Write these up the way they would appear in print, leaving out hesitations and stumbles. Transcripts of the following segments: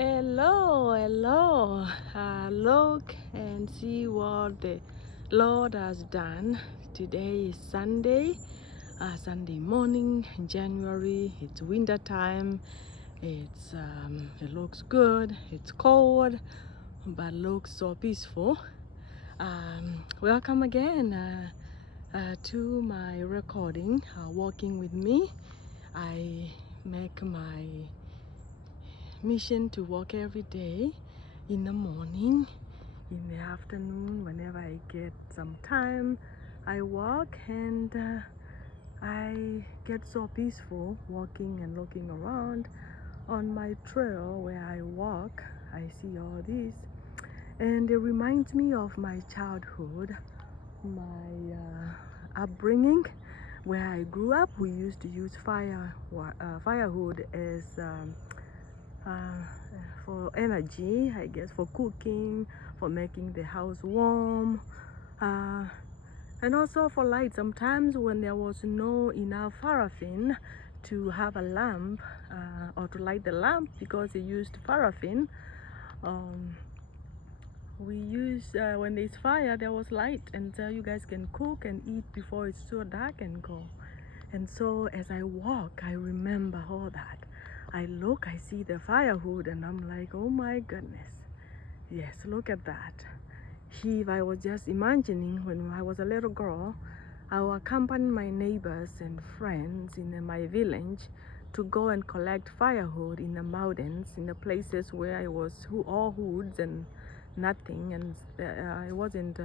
Hello, hello. Look and see what the Lord has done. Today is Sunday, Sunday morning, January. It's winter time. It looks good. It's cold, but looks so peaceful. Welcome again to my recording, Walking with Me. I make my mission to walk every day, in the morning, in the afternoon, whenever I get some time. I walk and I get so peaceful walking and looking around on my trail where I walk. I see all this and it reminds me of my childhood, my upbringing. Where I grew up, we used to use firewood as uh, for energy, I guess, for cooking, for making the house warm, uh, and also for light. Sometimes when there was no enough paraffin to have a lamp or to light the lamp because it used paraffin, we use when there's fire there was light, and you guys can cook and eat before it's so dark and go. And so as I walk, I remember all that. I look, I see the firewood, and I'm like, oh my goodness, yes, look at that. If I was just imagining when I was a little girl, I would accompany my neighbors and friends in my village to go and collect firewood in the mountains, in the places where it was all woods and nothing, and I wasn't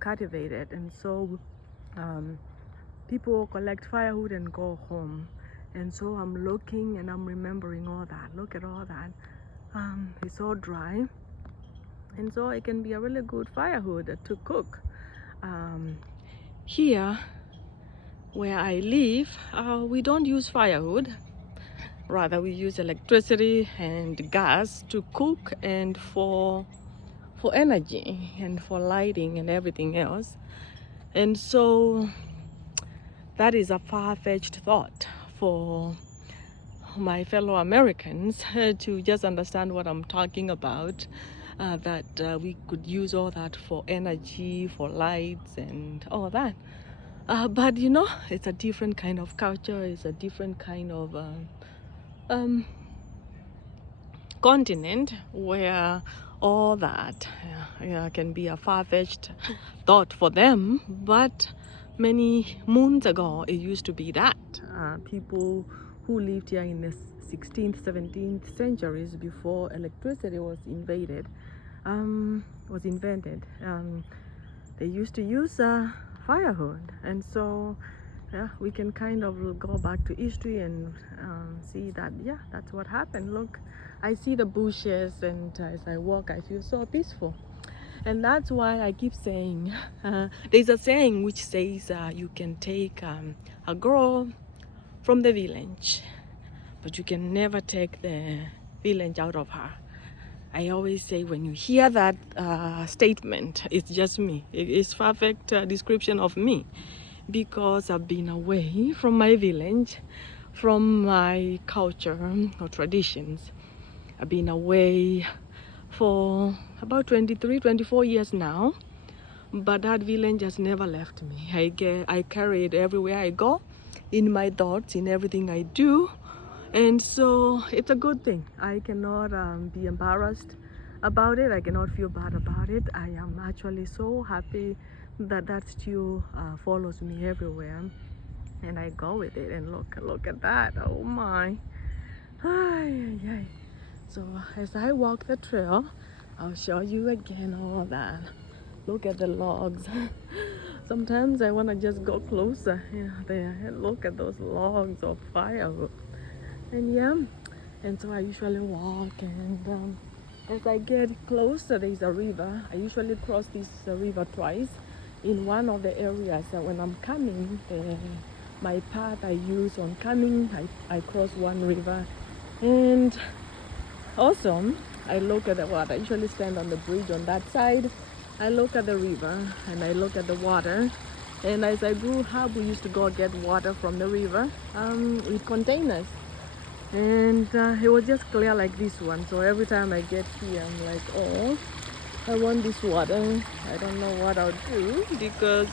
cultivated. And so people collect firewood and go home. And so I'm looking and I'm remembering all that. Look at all that. It's all dry, and so it can be a really good firewood to cook. Here where I live, we don't use firewood. Rather, we use electricity and gas to cook and for energy and for lighting and everything else. And so that is a far-fetched thought for my fellow Americans to just understand what I'm talking about, that we could use all that for energy, for lights and all that. But you know, it's a different kind of culture, it's a different kind of continent where all that can be a far-fetched thought for them. But many moons ago, it used to be that. People who lived here in the 16th, 17th centuries, before electricity was invented, they used to use firewood. And so yeah, we can kind of go back to history and see that, yeah, that's what happened. Look, I see the bushes, and as I walk, I feel so peaceful. And that's why I keep saying, there's a saying which says you can take a girl from the village, but you can never take the village out of her. I always say, when you hear that statement, it's just me. It's perfect description of me, because I've been away from my village, from my culture or traditions. I've been away for about 23, 24 years now, but that village has never left me. I carry it everywhere I go, in my thoughts, in everything I do. And so it's a good thing. I cannot be embarrassed about it. I cannot feel bad about it. I am actually so happy that that still follows me everywhere, and I go with it. And look at that. Oh my. Ay, ay, ay. So as I walk the trail, I'll show you again all that. Look at the logs. Sometimes I want to just go closer, there and look at those logs of firewood. And yeah, and so I usually walk, and as I get closer, there's a river. I usually cross this river twice. In one of the areas when I'm coming, my path I use on coming, I cross one river. And also I look at the water. I usually stand on the bridge on that side. I look at the river and I look at the water. And as I grew up, we used to go get water from the river with containers. and it was just clear like this one. So every time I get here, I'm like, oh, I want this water. I don't know what I'll do because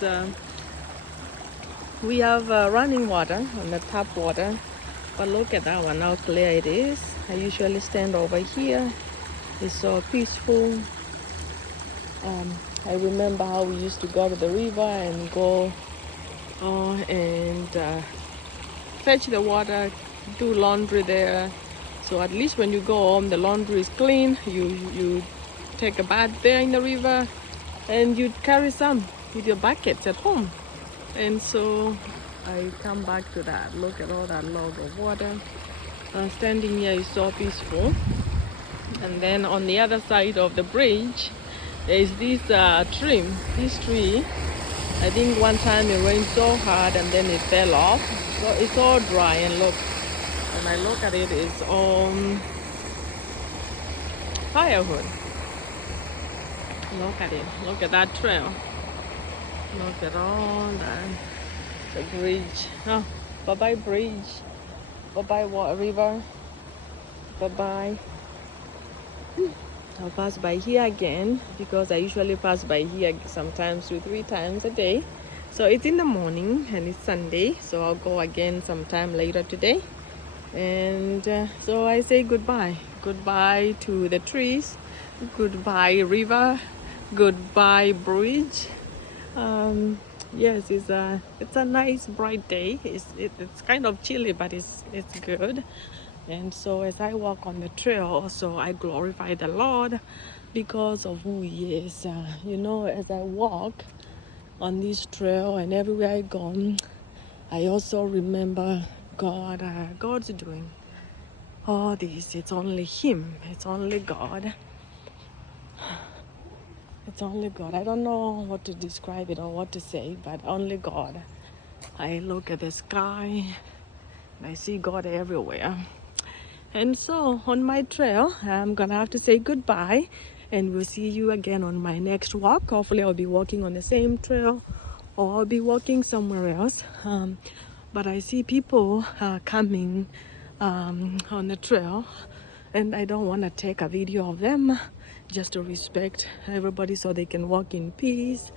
we have running water on the tap water, but look at that one, how clear it is. I usually stand over here. It's so peaceful. I remember how we used to go to the river and go and fetch the water, do laundry there. So at least when you go home, the laundry is clean. You take a bath there in the river, and you carry some with your buckets at home. And so I come back to that. Look at all that log of water. Standing here is so peaceful. And then on the other side of the bridge, there is this tree. This tree, I think one time it rained so hard and then it fell off. So it's all dry, and look, when I look at it, it's all firewood. Look at it. Look at that trail. Look at all that. The bridge. Oh, bye-bye bridge. Bye-bye river. Bye-bye. I'll pass by here again because I usually pass by here sometimes 2-3 times a day. So it's in the morning and it's Sunday, so I'll go again sometime later today. And so I say goodbye. Goodbye to the trees. Goodbye river. Goodbye bridge. Yes, it's a nice bright day. It's kind of chilly, but it's good. And so as I walk on the trail, also I glorify the Lord because of who He is. You know, as I walk on this trail and everywhere I go, I also remember God. God's doing all this. It's only Him. It's only God. It's only God. I don't know what to describe it or what to say, but only God. I look at the sky and I see God everywhere. And so on my trail, I'm gonna have to say goodbye, and we'll see you again on my next walk. Hopefully I'll be walking on the same trail or I'll be walking somewhere else. But I see people coming on the trail, and I don't want to take a video of them, just to respect everybody so they can walk in peace.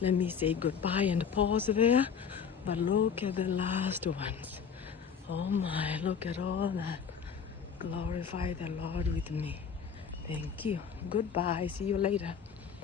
Let me say goodbye and pause there. But look at the last ones. Oh my, look at all that. Glorify the Lord with me. Thank you. Goodbye. See you later.